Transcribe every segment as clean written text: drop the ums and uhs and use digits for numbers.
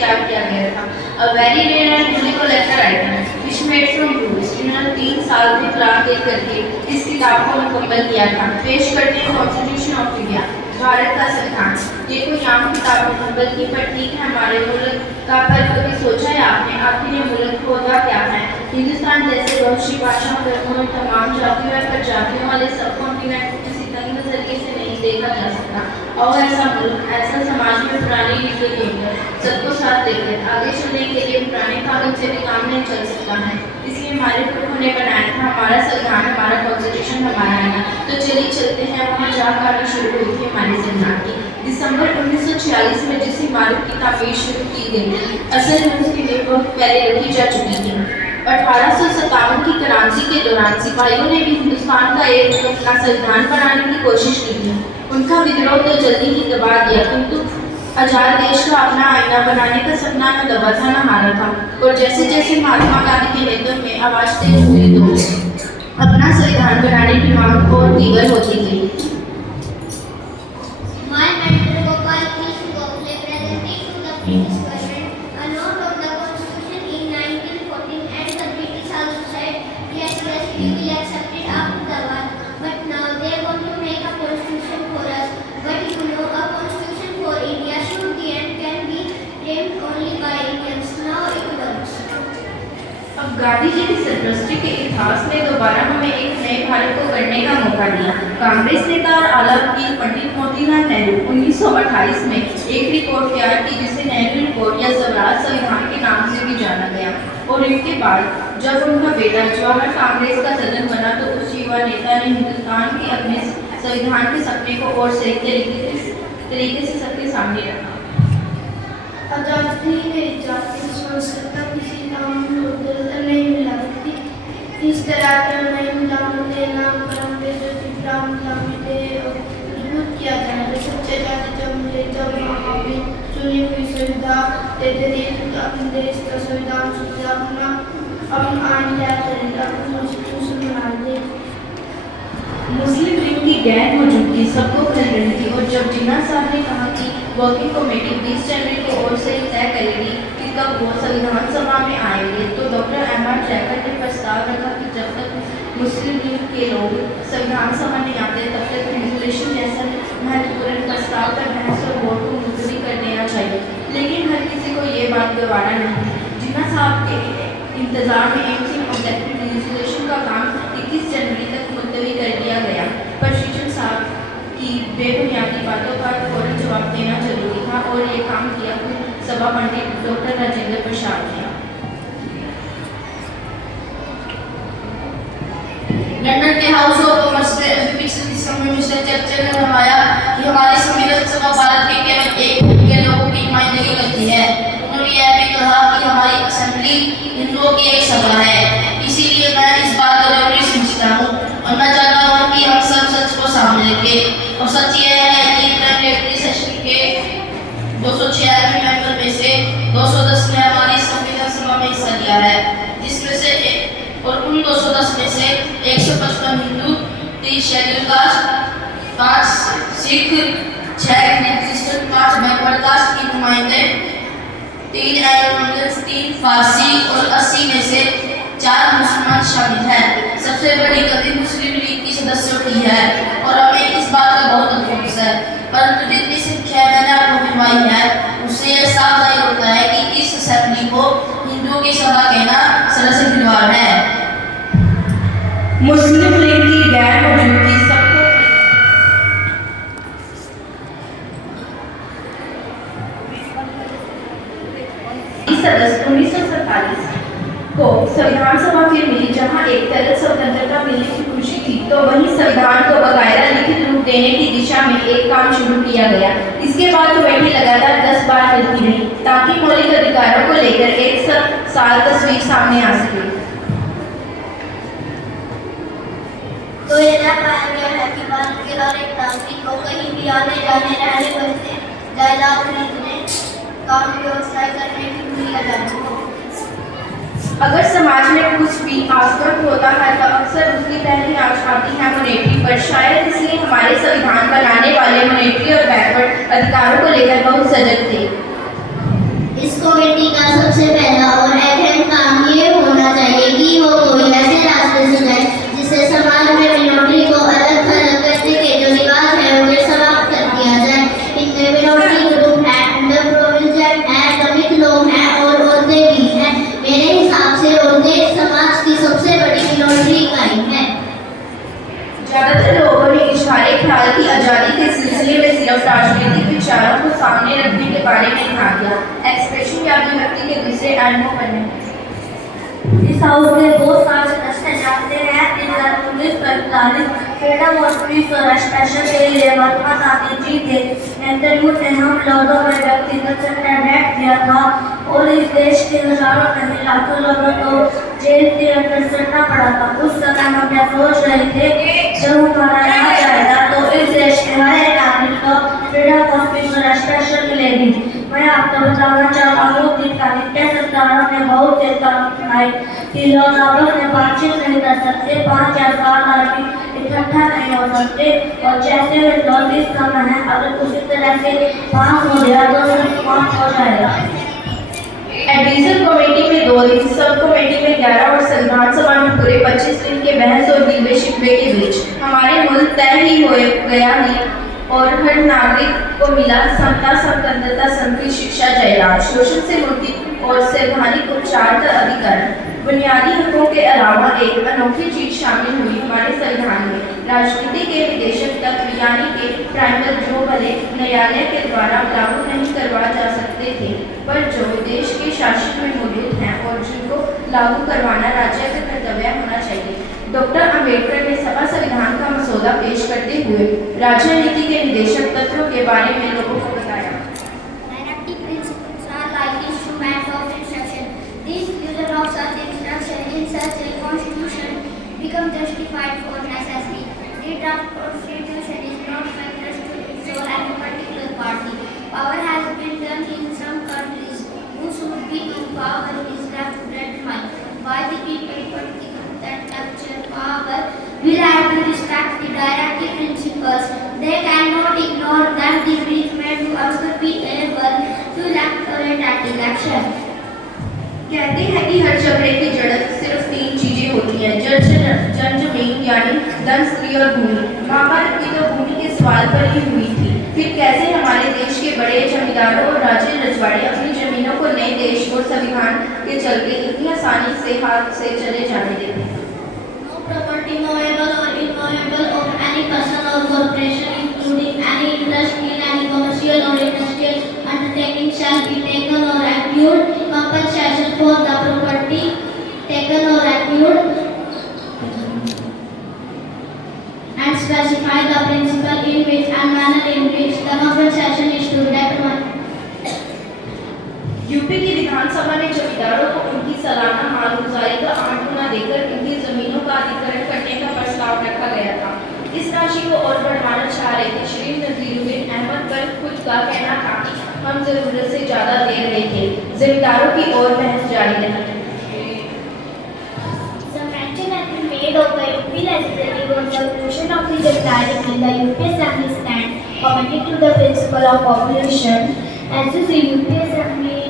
तैयार किया गया था। A very rare and truly collected item, which made from rules. इन्होंने 3 साल में क्लास एक करके इस किताब को मुकम्मल किया था। पेश करते हैं कॉन्स्टिट्यूशन ऑफ इंडिया, भारत का संविधान। ये कोई आम किताब नहीं बल्कि प्रतीक है हमारे मुल्क का। पर कभी सोचा है आपने आखिर ये मुल्क होता क्या है? हिंदुस्तान जैसे बहुत सी भाषाओं, धर्मों और तमाम जातियों और प्रजातियों वाले सब कॉन्टिनेंट को किसी तंग नजरिए से नहीं देखा जा सकता। और ऐसा मुल्क, ऐसा समाज में पुरानी रीतियों के ऊपर सबको साथ लेकर आगे चलने के लिए पुराने कानून से भी काम नहीं चल सकता है। इसलिए हमारे पुरखों ने बनाया था हमारा संविधान, हमारा कॉन्स्टिट्यूशन, हमारा आईना। तो चलिए चलते हैं वहाँ जहाँ कहानी शुरू हुई थी हमारे संविधान की। दिसंबर 1946 में जिस इमारत की तामीर शुरू की गई थी, असल में उसकी नींव बहुत पहले रखी जा चुकी थी। 1857 की क्रांति के दौरान सिपाहियों ने भी हिंदुस्तान का एक अपना संविधान बनाने की कोशिश की थी। उनका विद्रोह तो जल्दी ही दबा दिया, किंतु आजाद देश का अपना आईना बनाने का सपना न दबा था न हारा था। और जैसे जैसे महात्मा गांधी के नेतृत्व में आवाज तेज हुई तो अपना संविधान बनाने की मांग और तीव्र होती गई। अब गांधी जी की सरपरस्ती के इतिहास ने दोबारा हमें एक नए भारत को गढ़ने का मौका दिया। कांग्रेस नेता और आला वकील पंडित मोतीलाल नेहरू 1928 में एक रिपोर्ट तैयार की जिसे नेहरू रिपोर्ट या स्वराज संविधान के नाम से भी जाना गया। और इसके बाद जब उनका बेटा जवाहर कांग्रेस का सदन बना तो उस युवा नेता ने हिंदुस्तान के अपने संविधान के सपने को और सही तरीके से सबके सामने रखा। आजादी में जाति संस्कृति किसी नाम नहीं मिला करती। इस तरह के नए मुलामते नाम पर अंग्रेजों की मुलामते मजबूत किया जाए तो सच्चे जाति जब मिले जब महावी चुनी हुई सुविधा देते थे तो अपने देश का संविधान सुविधा अपना आईन तैयार करेगा, कॉन्स्टिट्यूशन बना दे। मुस्लिम लीग की गैर मौजूदगी सबको खल रही थी और जब जिन्ना साहब ने कहा कि वर्किंग कमेटी 20 जनवरी को और से तय करेगी कि कब वो संविधान सभा में आएंगे, तो डॉक्टर एम.आर. जयकर ने प्रस्ताव रखा कि जब तक मुस्लिम लीग के लोग संविधान सभा नहीं आते तब तक रेजुलेशन जैसा महत्वपूर्ण प्रस्ताव पर बहस और वोट को मुलतवी कर देना चाहिए। लेकिन हर किसी को ये बात गवारा नहीं। जिन्ना साहब के इंतजार में एम्स ऑब्जेक्टिव रेजुलेशन का काम 21 जनवरी तक मुलतवी कर दिया गया। पर श्रीचंद साहब की बेबुनियादी बातों का फौरन जवाब देना जरूरी था और ये काम किया सभा पंडित डॉक्टर राजेंद्र प्रसाद ने। लंदन के हाउस ऑफ कॉमर्स में पिछले समय में चर्चा ने बताया कि हमारी संविधान सभा भारत के केवल एक के लोगों की नुमाइंदगी करती है। उन्होंने यह भी कहा कि हमारी असेंबली हिंदुओं की एक सभा है, इसीलिए मैं इस बात को जरूरी समझता हूँ और मैं चाहता हूँ कि हम सब सच को सामने रखें। और सच यह है कि प्लेनेटरी सेशन के 296 मेंबर में से 210 ने हमारी संविधान सभा में हिस्सा लिया है, जिसमें से और उन 210 में से 155 Hindu, 30 schedule caste, 5 Sikh, 6 Christian, 5 backward caste की नुमाइंदे, 3 एंग्लो-इंडियंस, 3 फारसी और 80 में से 4 मुसलमान शामिल हैं। सबसे बड़ी कमी मुस्लिम लीग की सदस्यों की है और हमें इस बात का बहुत अफसोस है, परंतु जितनी संख्या मैंने आपको गिनवाई है उससे यह साफ जाहिर होता है कि इस असेंबली को हिंदुओं की सभा कहना सरासर खिलवाड़ है। मुस्लिम लीग की गैर मौजूदगी सबको 1947 को संविधान सभा फिर मिली, जहां एक तरह स्वतंत्रता मिलने की खुशी थी, तो वहीं संविधान को बकायदा लिखित रूप देने की दिशा में एक काम शुरू किया गया। इसके बाद कमेटी लगातार 10 बार मिलती रही ताकि मौलिक अधिकारों को लेकर एक साल तस्वीर सामने आ सके। तो ये पाया गया है कि भारत के हर एक नागरिक को कहीं भी आने जाने, रहने बसने, जायदाद खरीदने, काम व्यवसाय करने की पूरी आजादी हो। अगर समाज में कुछ भी आसक्त होता है तो अक्सर उसकी पहली आंच आती है मॉनेटरी पर। शायद इसलिए हमारे संविधान बनाने वाले मॉनेटरी और बैकवर्ड अधिकारों को लेकर बहुत सजग थे। इसको बारे में भाग गया। एक्सप्रेशन या अभिव्यक्ति के दूसरे एल्बो पढ़ने। इस हाउस में 2 साल सदस्य जाते हैं। 1945 फ्रीडम ऑफ स्पीच और एक्सप्रेशन के लिए महात्मा गांधी जी के नेतृत्व में हम लोगों में व्यक्तिगत सेक्रेटरीट किया था और इस देश के हजारों नहीं लाखों लोगों को जेल के अंदर सड़ना पड़ा था। उस समय हम क्या सोच रहे थे, जब हमारा यहाँ जाएगा तो इस देश के हर एक नागरिक को फ्रीडम ऑफ स्पीच और एक्सप्रेशन मिलेगी। मैं आपको बताना चाहता हूँ कि कानूनी सरकारों ने बहुत से कानून बनाए कि लोग आपस में बातचीत नहीं कर सकते, 5 या 7 आदमी इकट्ठा नहीं हो सकते और जैसे वे लोग इस समय है, अगर उसी तरह से पास हो गया तो पास हो जाएगा। एडिशन कमेटी में 2 दिन, सब कमेटी में 11 और संविधान सभा में पूरे 25 दिन के बहस और गिले शिकवे के बीच हमारे मुल्क तय ही हो गया ही और हर नागरिक को मिला समता, स्वतंत्रता, संतुलित शिक्षा, जयराज, शोषण से मुक्ति और संवैधानिक उपचार का अधिकार। बुनियादी हकों के अलावा एक अनोखी चीज शामिल हुई हमारे संविधान में, राजनीति के विदेशक तत्व यानी के प्राइमर, जो भले न्यायालय के द्वारा लागू नहीं करवा जा सकते थे पर जो देश के शासन में मौजूद हैं और जिनको लागू करवाना राज्य का कर्तव्य होना चाहिए। डॉक्टर अम्बेडकर ने सभा संविधान का मसौदा पेश करते हुए राजनीति के निदेशक तत्वों के बारे में लोगों को बताया। Dynamic principles are like instruments of instruction. This user of such instruction in such a constitution become justified for necessity. The draft constitution is not factors to install any particular party. Power has been done in some countries. Who should be in power is left to determine by the people, but that actual power will have to respect the directive principles. They cannot ignore them. The bridge made to also be able to electorate at election. कहते हैं कि हर झगड़े की जड़ सिर्फ 3 चीजें होती हैं, जन जमीन यानी धन, स्त्री और भूमि। महाभारत की तो भूमि के सवाल पर ही हुई थी, फिर कैसे हमारे देश के बड़े जमींदारों और राजे रजवाड़े अपनी जमीनों को नए देश और संविधान के चलते इतनी आसानी से हाथ से चले जाने देते हैं। No property movable or immovable of any person or corporation, including any interest in any commercial or industrial undertaking, shall be taken or acquired. Compensation for the property taken or acquired and specify the principle in which and manner in which the compensation is to be determined. UP की विधानसभा ने जमींदारों को उनकी सालाना मालगुजारी का 8 गुना देकर उनकी जमीनों का अधिग्रहण करने का प्रस्ताव रखा गया था। इस राशि को और बढ़ाना चाह रहे थे। श्री नजीरुद्दीन अहमद पर खुद का कहना था कि हम जरूरत से ज्यादा दे रहे थे। जमींदारों की और बहस जारी रही। Some mention has been made of the UP legislative on the evolution of the Jamdari in the UP Assembly stand committing to the principle of population. As you see, UP Assembly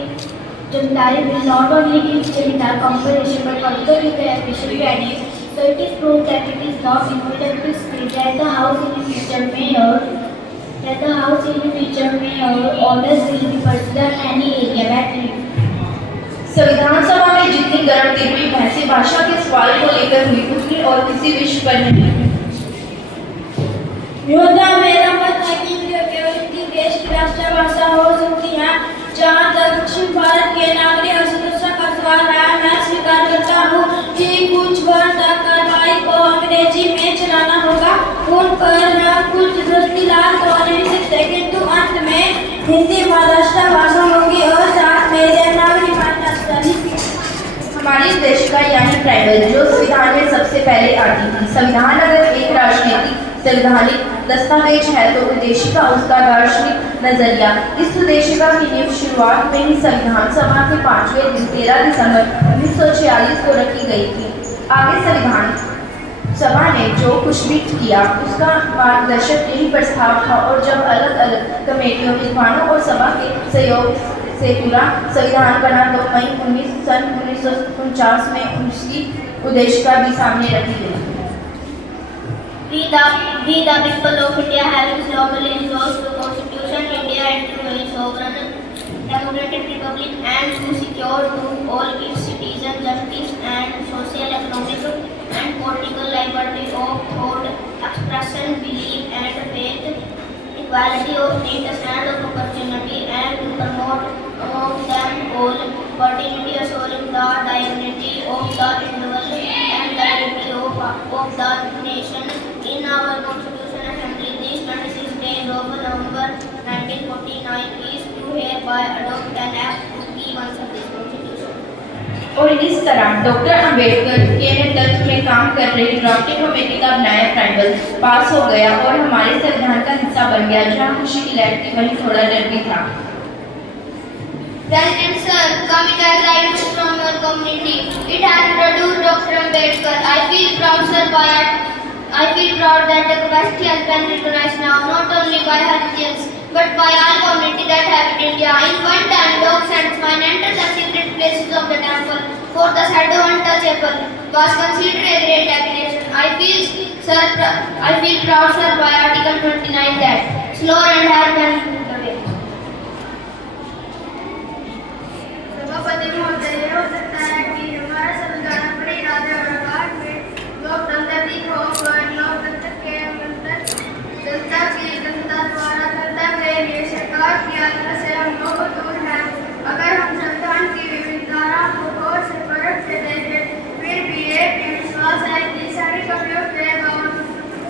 Jamdari will not only give Jamdar compensation but also give the special credit. So it is proved that it is not inevitable to say that the house in the future may or orders will be pursued any area that संविधान सभा में जितनी गर्म तिरपी बहसें भाषा के सवाल को लेकर हुई उतनी और किसी विषय पर नहीं। योद्धा मेरा मत है कि केवल हिंदी देश की राष्ट्रीय भाषा हो सकती है। जहाँ तक दक्षिण भारत के नागरिक असुरक्षा का सवाल है, मैं स्वीकार करता हूँ कि कुछ वर्ष तक कार्रवाई को अंग्रेजी में चलाना होगा। उन पर हम कुछ जबरदस्ती लागू तो नहीं सकते, किंतु अंत में हिंदी राष्ट्रीय भाषा होगी और साथ में देवनागरी भाषा चली। हमारी देशिका यानी ट्राइबल जो संविधान में सबसे पहले आती थी। संविधान अगर एक राजनीतिक संवैधानिक दस्तावेज है तो उद्देशिका उसका दार्शनिक नजरिया। इस उद्देशिका की नींव शुरुआत में ही संविधान सभा के 5वें दिन 13 दिसंबर 1946 को रखी गई थी। आगे संविधान सभा ने जो कुछ भी किया उसका मार्गदर्शक यही प्रस्ताव था और जब अलग अलग कमेटियों, विद्वानों और सभा के सहयोग से पूरा संविधान बना तो मई 1949 में उसकी उद्देशिका भी सामने रखी गई। We the people of India having solemnly endorsed the Constitution India into a sovereign democratic republic and to secure to all its citizens justice and social, economic and political liberty of thought, expression, belief and faith in equality of status and of opportunity, and to promote among them all fraternity, assuring the dignity of the individual and the unity of the nation. In our Constitution Assembly, this 26th day of November 1949 is to hereby adopt an act to give us this Constitution. और इस तरह doctor Ambedkar के नेतृत्व में काम कर रही drafting committee का बनाया ट्राइबल पास हो गया और हमारे संविधान का हिस्सा बन गया। जहाँ खुशी की लहर थी वहीं थोड़ा डर भी था। President Sir, coming as I do from your community, it has produced Dr. Ambedkar. I feel proud, sir, I feel proud that the capacity has been recognized now, not only by Harians, but by all community that habit India. In one time, dogs and swine entered the secret places of the temple, for the shadow untouchable was considered a great happiness. I feel proud, sir, by Article 29 that slow and hard can be the way. सभापति महोदय, यह हो सकता है कि हमारा संविधान अपने राज्य और भारत में लोकतंत्र की खोज और लोकतंत्र के मंत्र जनता की जनता द्वारा जनता के लिए सरकार की यात्रा से हम लोग दूर हैं। अगर हम संविधान की विभिन्न धाराओं को गौर से परख से देखें, फिर भी एक विश्वास है कि सारी कमियों के बावजूद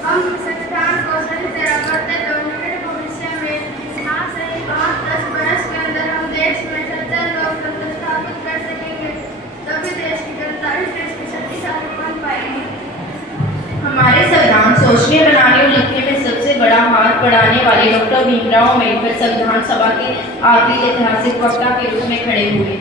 हम संविधान को सही तरह करते तो निकट भविष्य में 5 बरस के अंदर हम देश में सत्ता लोकतंत्र स्थापित कर सकेंगे। तभी देश की जनता इस देश की शक्तिशाली बन पाएगी। हमारे संविधान सोचने, बनाने और लिखने में सबसे बड़ा हाथ बढ़ाने वाले डॉक्टर भीमराव अम्बेडकर संविधान सभा के आखिरी ऐतिहासिक वक्ता के रूप में खड़े हुए।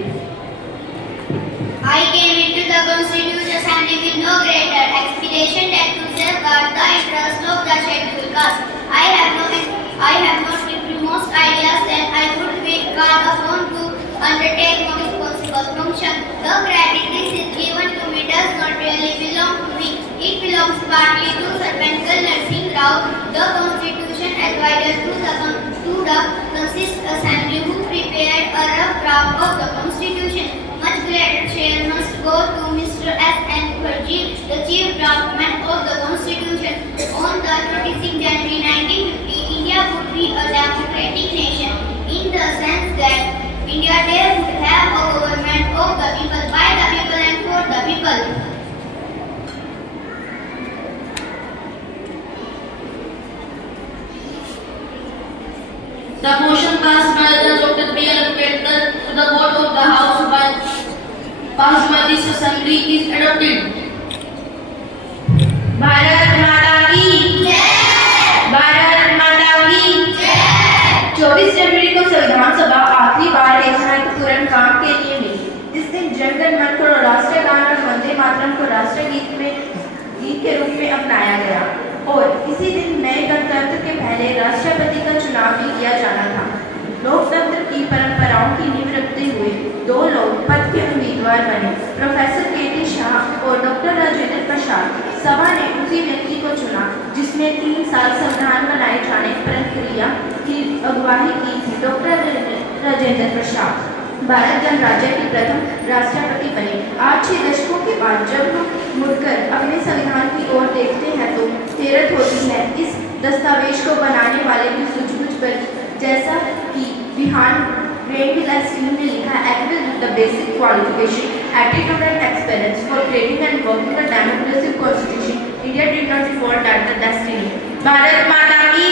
I came into the Constitution Assembly with no greater aspiration than to safeguard the interests of the scheduled caste. I have not the most ideas that I would be called upon to undertake no responsible function. The credit this is given to me does not really belong to me. It belongs partly to Sir Venkal Narsingh Rao, the Constitution advisor to the Consist Assembly, who prepared a rough draft of the Constitution. Much greater share must go to Mr. S.N. Mukherjee, the chief draftsman of the Constitution. On the 26th January 1950, India would be a democratic nation in the sense that India Day would have a government of the people, by the people and for the people. The motion passed by the Dr. B.R. Ambedkar to the vote of the House passed by this assembly is adopted. Bharat माता की जय। भारत माता की जय। 24 जनवरी को संविधान सभा आखिरी बार पूर्ण काम के लिए मिली। इस दिन जन गण मन को राष्ट्रीय गान और वंदे मातरम को राष्ट्रीय गीत के रूप में अपनाया गया और इसी दिन नए गणतंत्र के पहले राष्ट्रपति का चुनाव भी किया जाना था। लोकतंत्र की परंपराओं की नींव रखते हुए 2 लोग पद के उम्मीदवार बने, प्रोफेसर के.टी. शाह और डॉक्टर राजेंद्र प्रसाद। सभा ने उसी व्यक्ति को चुना जिसमें 3 साल संविधान बनाए जाने की प्रक्रिया की अगुवाई की थी, डॉक्टर राजेंद्र प्रसाद। भारत गणराज्य के प्रथम राष्ट्रपति बने। आज 6 दशकों के बाद जब हम मुड़कर अपने संविधान की ओर देखते हैं तो हैरत होती है इस दस्तावेज को बनाने वाले की सूझबूझ पर। जैसा कि बिहान रेंडिलास्टीन ने लिखा, agree with the basic qualification, attitude and experience for creating and working a democratic constitution, India did not fall at the destiny. Bharat माता की